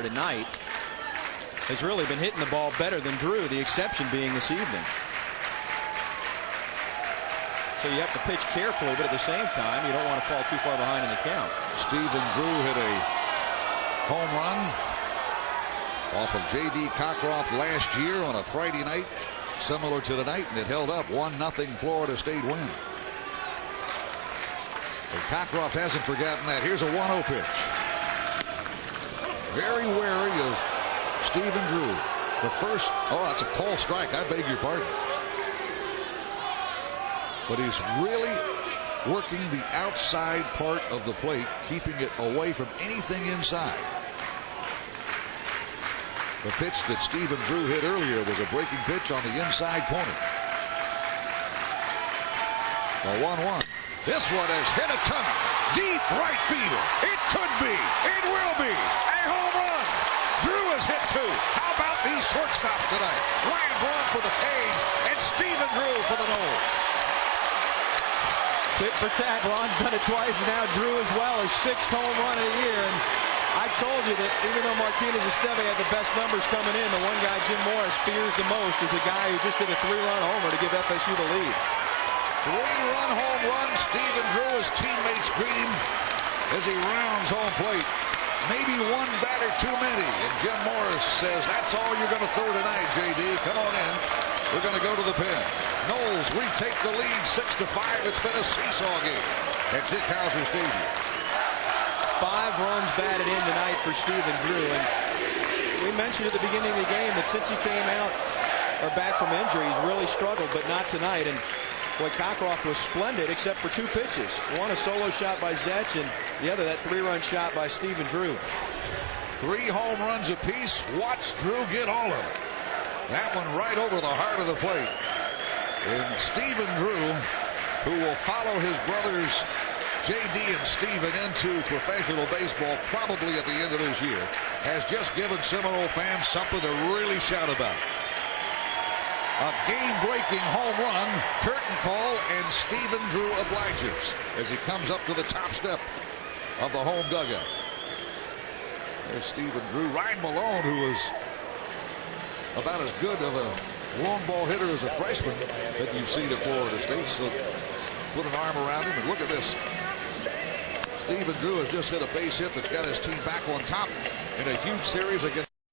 tonight has really been hitting the ball better than Drew, the exception being this evening. So you have to pitch carefully, but at the same time, you don't want to fall too far behind in the count. Stephen Drew hit a home run off of J.D. Cockcroft last year on a Friday night, similar to tonight, and it held up 1-0 Florida State win. But Cockcroft hasn't forgotten that. Here's a 1-0 pitch. Very wary of Stephen Drew. The first, that's a call strike. I beg your pardon. But he's really working the outside part of the plate, keeping it away from anything inside. The pitch that Stephen Drew hit earlier was a breaking pitch on the inside corner. A 1-1. This one has hit a ton. Deep right field. It could be. It will be a home run. Drew has hit two. How about these shortstops tonight? Ryan Braun for the Page and Stephen Drew for the Nole. Tit for tat. Braun's done it twice, and now Drew as well, his 6th home run of the year. And I told you that even though Martinez Esteve had the best numbers coming in, the one guy Jim Morris fears the most is the guy who just did a 3-run homer to give FSU the lead. 3-run home run. Stephen Drew, his teammates greet him as he rounds home plate. Maybe one batter too many. And Jim Morris says, that's all you're going to throw tonight, J.D. Come on in. We're going to go to the pen. Noles retake the lead 6-5. It's been a seesaw game at Dick Howser Stadium. 5 runs batted in tonight for Stephen Drew. And we mentioned at the beginning of the game that since he came out or back from injury, he's really struggled, but not tonight. And boy, Cockcroft was splendid except for 2 pitches. One a solo shot by Zetch, and the other that 3-run shot by Stephen Drew. 3 home runs apiece. Watch Drew get all of it. That one right over the heart of the plate. And Stephen Drew, who will follow his brothers J.D. and Stephen into professional baseball probably at the end of this year, has just given Seminole fans something to really shout about. A game-breaking home run, curtain call, and Stephen Drew obliges as he comes up to the top step of the home dugout. There's Stephen Drew. Ryan Malone, who was about as good of a long ball hitter as a freshman that you've seen at Florida State, so put an arm around him, and look at this. Stephen Drew has just hit a base hit that's got his team back on top in a huge series against